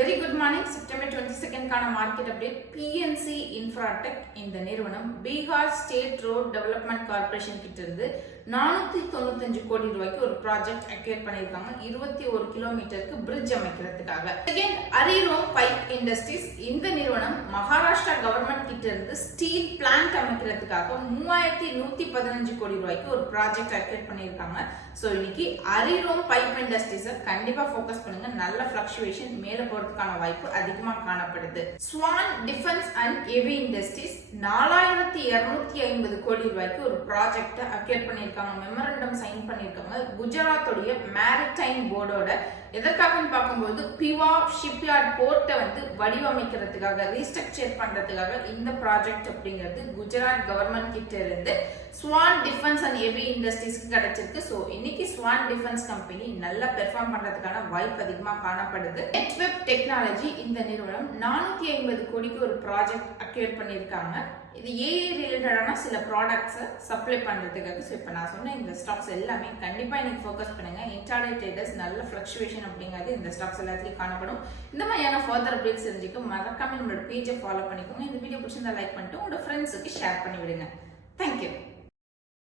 Very good morning. September 22nd கான market update. PNC Infratech இந்த நிறுவனம் Bihar state road development corporation கிட்ட இருந்து 495 கோடி ரூபாய்க்கு ஒரு ப்ராஜெக்ட் அக்வயர் பண்ணிருக்காங்க. 21 கிலோமீட்டருக்கு பிரிட்ஜ் அமைக்கிறதுக்காக. செகண்ட், அரிரோம் பைப் இண்டஸ்ட்ரீஸ் இந்த நிறுவனம் மகாராஷ்டிரா கவர்மெண்ட் கிட்ட இருந்து ஸ்டீல் பிளான்ட் அமைக்கிறதுக்காக 3115 கோடி ரூபாய்க்கு ஒரு ப்ராஜெக்ட் அக்வயர் பண்ணிருக்காங்க. சோ இன்னைக்கு அரிரோம் பைப் இண்டஸ்ட்ரீஸை கண்டிப்பா ஃபோக்கஸ் பண்ணுங்க. நல்ல ஃபிளக்சுவேஷன் மேல போறதுக்கான வாய்ப்பு அதிகமா காணப்படுது. Swan defence and heavy industries 4250 கோடி ரூபாய்க்கு ஒரு ப்ராஜெக்ட் அக்வயர் பண்ணிருக்காங்க. மெமரண்டம் சைன் பண்ணிருக்காங்க. குஜராத்தோடைய மேரிடைம் போர்டோட எதற்காக பார்க்கும்போது பிவா ஷிப்யார்ட் போர்ட்டை வடிவமைக்கிறதுக்காக ரீஸ்ட்ரக்சர் பண்றதுக்காக இந்த ப்ராஜெக்ட் அப்படிங்கிறது குஜராத் கவர்மெண்ட் கிட்ட இருந்து ஸ்வான் டிஃபென்ஸ் அண்ட் ஹெவி இண்டஸ்ட்ரீஸ்க்கு கிடைச்சிருக்கு. சோ இன்னைக்கு ஸ்வான் டிஃபென்ஸ் கம்பெனி நல்லா பெர்ஃபார்ம் பண்றதுக்கான வாய்ப்பு அதிகமா காணப்படுது. நெட்வெப் டெக்னாலஜி இந்த நிறுவனம் 450 கோடிக்கு ஒரு ப்ராஜெக்ட் அக்வயர் பண்ணிருக்காங்க. இது ஏஐ ரிலேட்டடான சில ப்ராடக்ட்ஸை சப்ளை பண்றதுக்காக. ஸோ இப்போ நான் சொன்ன இந்த ஸ்டாக்ஸ் எல்லாமே கண்டிப்பா இன்னைக்கு ஃபோக்கஸ் பண்ணுங்க. இன்ட்ராடே ட்ரேடர்ஸ் நல்ல ஃபிளக்சுவேஷன் அப்படிங்கிறது இந்த ஸ்டாக்ஸ் எல்லாத்துலயும் காணப்படும். இந்த மாதிரியான ஃபர்தர் அப்டேட்ஸ் தெரிஞ்சுக்க மறக்காம நம்மளோட பேஜை ஃபாலோ பண்ணிக்கோங்க. இந்த வீடியோ பிடிச்சிருந்தா லைக் பண்ணிட்டு உங்களோட ஃப்ரெண்ட்ஸுக்கு ஷேர் பண்ணி விடுங்க. தேங்க்யூ.